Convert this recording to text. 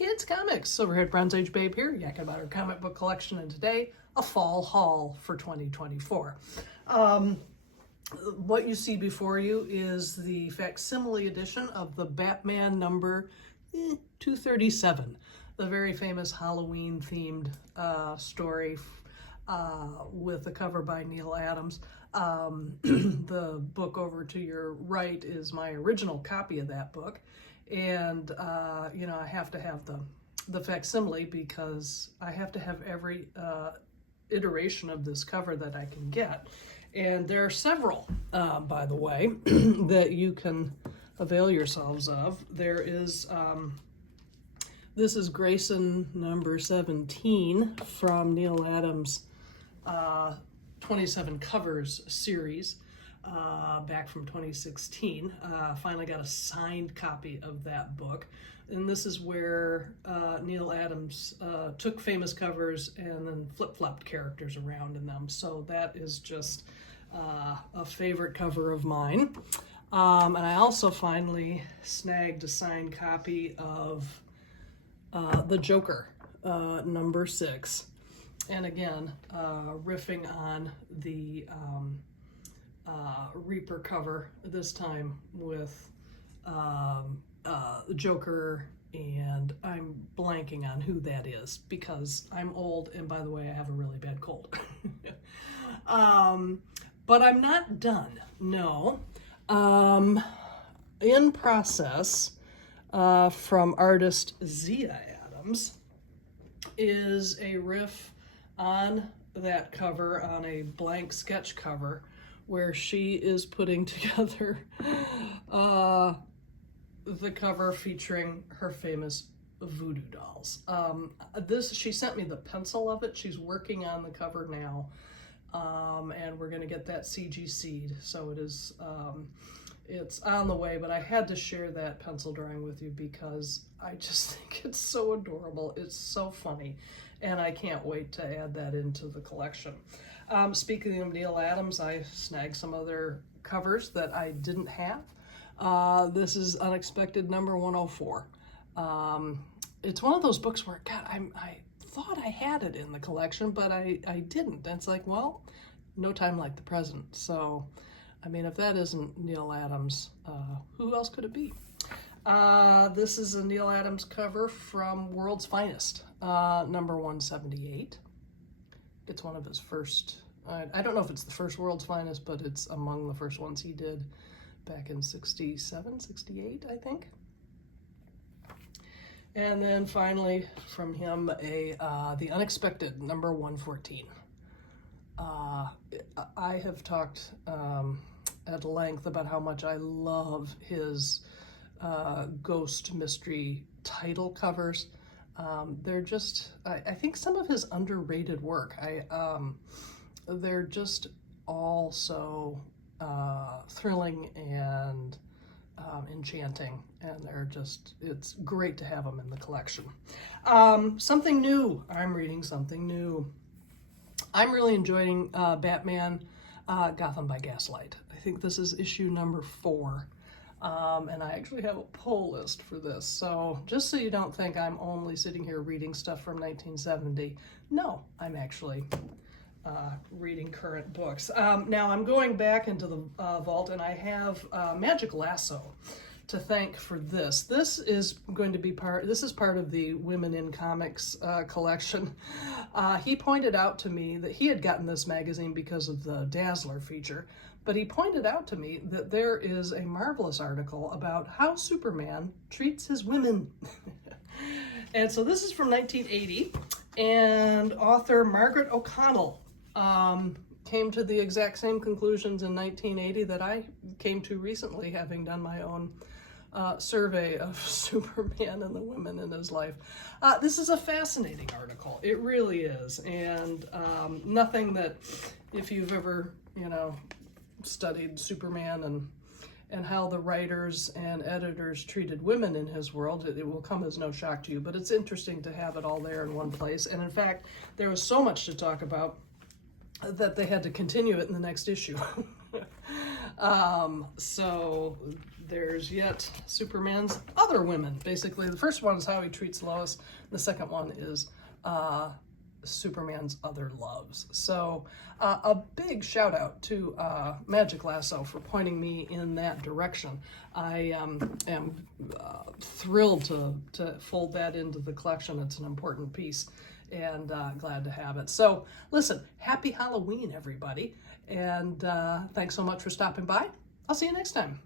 kids, comics. Silverhaired Bronze Age Babe here, yakking about our comic book collection, and today, a fall haul for 2024. What you see before you is the facsimile edition of the Batman number 237, the very famous Halloween-themed story with a cover by Neal Adams. The book over to your right is my original copy of that book. And, you know, I have to have the facsimile because I have to have every iteration of this cover that I can get. And there are several, by the way, that you can avail yourselves of. There is, this is Grayson number 17 from Neal Adams' 27 Covers series. Back from 2016. Finally got a signed copy of that book. And this is where Neal Adams took famous covers and then flip-flopped characters around in them. So that is just a favorite cover of mine. And I also finally snagged a signed copy of The Joker, number 6. And again, riffing on the Reaper cover, this time with Joker, and I'm blanking on who that is because I'm old, and by the way, I have a really bad cold. But I'm not done, no. In process, from artist Zia Adams, is a riff on that cover, on a blank sketch cover, where she is putting together the cover featuring her famous voodoo dolls. She sent me the pencil of it. She's working on the cover now, and we're gonna get that CGC'd, so it is, it's on the way, but I had to share that pencil drawing with you because I just think it's so adorable. It's so funny, and I can't wait to add that into the collection. Speaking of Neal Adams, I snagged some other covers that I didn't have. This is Unexpected number 104. It's one of those books where, God, I thought I had it in the collection, but I didn't. And it's like, well, no time like the present. So, I mean, if that isn't Neal Adams, who else could it be? This is a Neal Adams cover from World's Finest, number 178. It's one of his first, I don't know if it's the first World's Finest, but it's among the first ones he did back in 67, 68, I think. And then finally from him, The Unexpected, number 114. I have talked at length about how much I love his ghost mystery title covers. They're just, I think some of his underrated work, they're just all so thrilling and enchanting, and they're just, it's great to have them in the collection. Something new, I'm reading something new. I'm really enjoying Batman Gotham by Gaslight. I think this is issue number 4. And I actually have a poll list for this. So just so you don't think I'm only sitting here reading stuff from 1970, no, I'm actually reading current books. Now I'm going back into the vault, and I have Magic Lasso to thank for this. This is going to be this is part of the Women in Comics collection. He pointed out to me that he had gotten this magazine because of the Dazzler feature, but he pointed out to me that there is a marvelous article about how Superman treats his women. And so this is from 1980, and author Margaret O'Connell came to the exact same conclusions in 1980 that I came to recently, having done my own survey of Superman and the women in his life. This is a fascinating article. It really is. And nothing that, if you've ever, you know, studied Superman and how the writers and editors treated women in his world, it will come as no shock to you. But it's interesting to have it all there in one place. And in fact, there was so much to talk about that they had to continue it in the next issue. So there's yet Superman's other women. Basically, the first one is how he treats Lois. The second one is Superman's other loves. So a big shout out to Magic Lasso for pointing me in that direction. I am thrilled to fold that into the collection. It's an important piece, and glad to have it. So listen, happy Halloween, everybody, and thanks so much for stopping by. I'll see you next time.